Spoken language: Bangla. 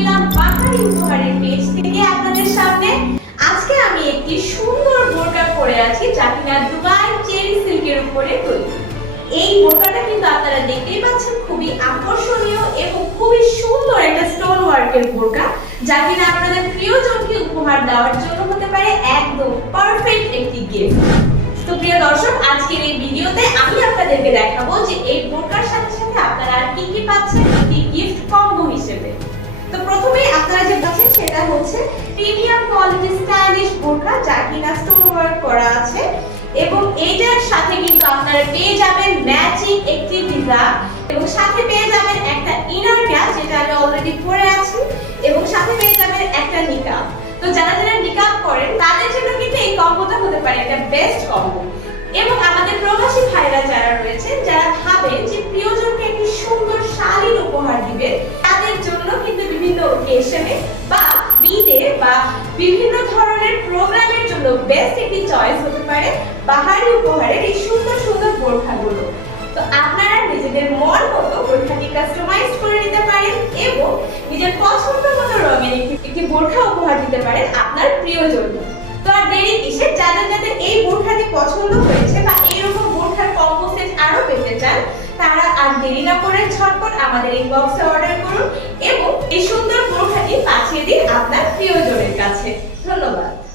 এলাম বাহারি উপহারের পেজ থেকে আপনাদের পরে আছি, যা কিনা দুবাই সিল্কের উপরে এই কিন্তু আপনারা দেখতেই পাচ্ছেন, খুবই আকর্ষণীয় এবং খুবই সুন্দর একটা ওয়ার্কের যা কিনা আপনাদের প্রিয়জনকে উপহার দেওয়ার জন্য হতে পারে, একদম পারফেক্ট আজকের এই ভিডিওতে আমি আপনাদেরকে দেখাবো যে এই বোরকার সাথে সাথে আপনারা আর কি কি পাচ্ছেন একটি গিফট কম্বো হিসেবে। তো প্রথমেই আপনারা যে পাচ্ছেন সেটা হচ্ছে প্রিমিয়াম কোয়ালিটি স্টাইলিশ বোরকা যা কিনা স্টোন ওয়ার্ক করা আছে। এবং এইটার সাথে কিন্তু আপনারা পেয়ে যাবেন ম্যাচিং একটি ভিজা এবং সাথে পেয়ে যাবেন একটা ইনার ক্যাপ যেটা আমি অলরেডি পরে আছি। এবং সাথে পেয়ে যাবেন একটা নিকাব তো যারা যারা নিকাব করেন তাদের জন্য কিন্তু এই কম্বোটা হতে পারে একটা বেস্ট কম্বো যারা রয়েছেন যারা ভাবেন যে প্রিয়জনকে একটি সুন্দর শালীন উপহার দিবে, তাদের জন্য কিন্তু বিভিন্ন ওকেশনে বা ঈদে বা বিভিন্ন ধরনের প্রোগ্রামের জন্য বেস্ট একটি চয়েস হতে পারে বাহারি উপহারের এই সুন্দর সুন্দর বোরখাগুলো তো আপনারা নিজেদের মন মতো বোরখাটি কাস্টমাইজ করে নিতে পারেন এবং নিজের পছন্দ মতো রঙের একটি বোরখা উপহার দিতে পারেন আপনার প্রিয়জন। তো আর দেরি কিসের? যাদের যাদের এই বোরখাটি পছন্দ হয়েছে বা এইরকম দেরি না করে ঝটপট আমাদের ইনবক্সে অর্ডার করুন এবং এই সুন্দর বোরখাটি